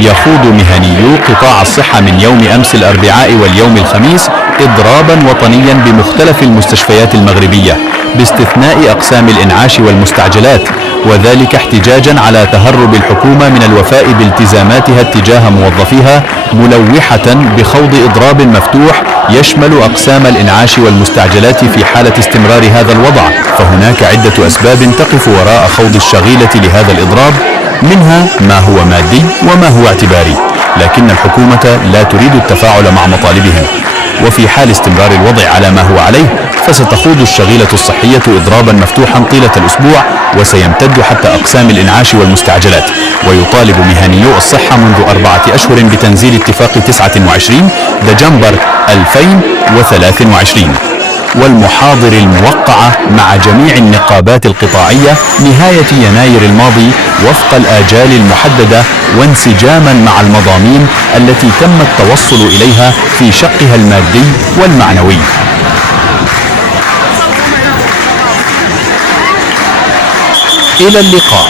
يخوض مهنيو قطاع الصحة من يوم أمس الأربعاء واليوم الخميس إضرابا وطنيا بمختلف المستشفيات المغربية باستثناء أقسام الإنعاش والمستعجلات، وذلك احتجاجا على تهرب الحكومة من الوفاء بالتزاماتها اتجاه موظفيها، ملوحة بخوض إضراب مفتوح يشمل أقسام الإنعاش والمستعجلات في حالة استمرار هذا الوضع. فهناك عدة أسباب تقف وراء خوض الشغيلة لهذا الإضراب، منها ما هو مادي وما هو اعتباري، لكن الحكومة لا تريد التفاعل مع مطالبهم. وفي حال استمرار الوضع على ما هو عليه فستخوض الشغيلة الصحية إضرابا مفتوحا طيلة الأسبوع، وسيمتد حتى أقسام الإنعاش والمستعجلات. ويطالب مهنيو الصحة منذ 4 أشهر بتنزيل اتفاق 29 دجنبر 2023 والمحاضر الموقعة مع جميع النقابات القطاعية نهاية يناير الماضي وفق الآجال المحددة، وانسجاما مع المضامين التي تم التوصل إليها في شقها المادي والمعنوي. إلى اللقاء.